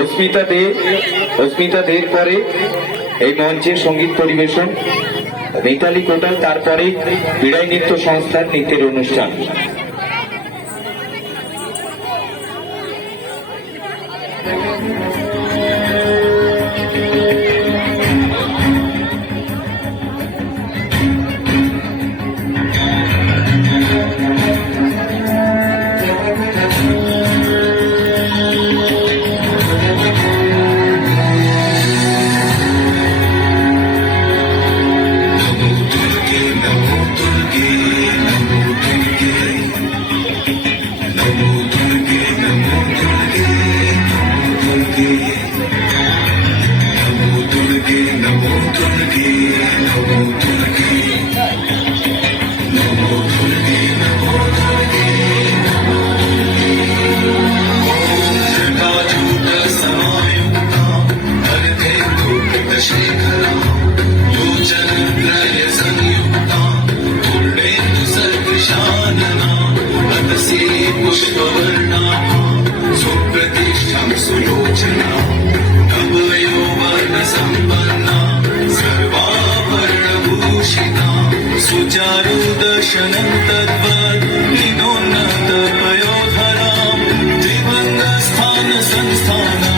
অস্মিতা দের পরে এই মঞ্চে সঙ্গীত পরিবেশন মিতালি কোটাল, তারপরে বিড়াই নৃত্য সংস্থার নৃত্যের অনুষ্ঠান। सुप्रतिष्ठां सुलोचना नवयौवनसम्पन्ना सर्वाभरणभूषिता सुचारुदर्शनं तद्वत् हीनोन्नतपयोधरा त्रिभङ्गस्थानसंस्थाना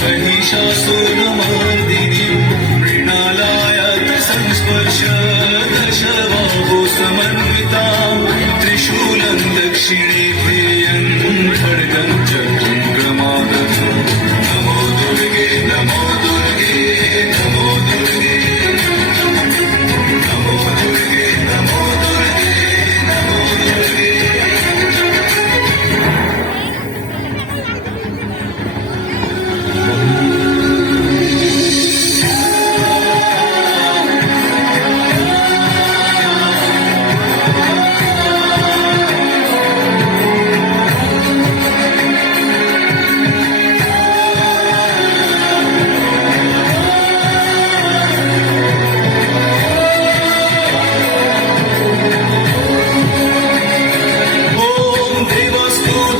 महिषासुरमर्दिनीं मृणालायत संस्पर्श दशबाहु समन्विता त्रिशूलं दक्षिणे ध्येयन् खड्गं चतुर्ग्रमादं नमो दुर्गे नमो दुर्गे नमो दुर्गे नमो दुर्गे नमो दुर्गे नमो दुर्गे।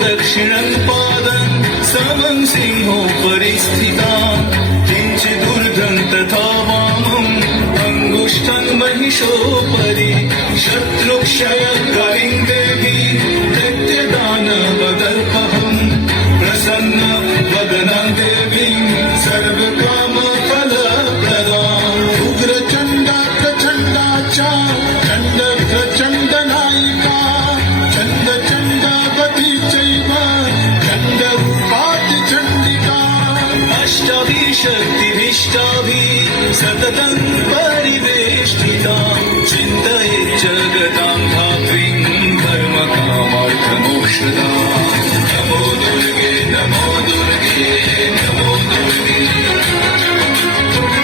दक्षिणं पादं समं सिंहोपरि स्थितां किञ्चिदूर्ध्वं तथा वामम् अङ्गुष्ठं महिषोपरि शत्रुक्षयकरीं देवी दैत्यदानवदल्पहम् प्रसन्न वदनां देवीं सर्वकामफलप्रदाम् उग्रचण्डा प्रचण्डा च चण्डप्रचण्डनायिका चण्डचण्डावती चैव चण्डरूपातिचण्डिका अष्टाभिशक्तिभिष्टाभिः सततं परिवेष्टिता चिन्तये जगतां धात्रीं धर्मकामार्थमोक्षदाम् नमो दुर्गे नमो दुर्गे नमो दुर्गे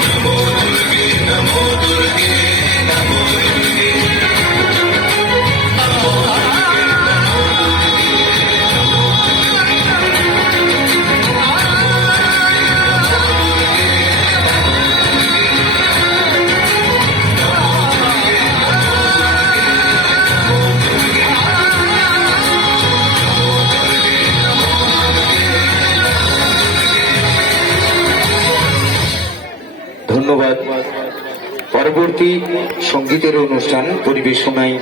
नमो दुर्गे नमो दुर्गे नमो दुर्गे। ধন্যবাদ। পরবর্তী সঙ্গীতের অনুষ্ঠান পরিবেশনায়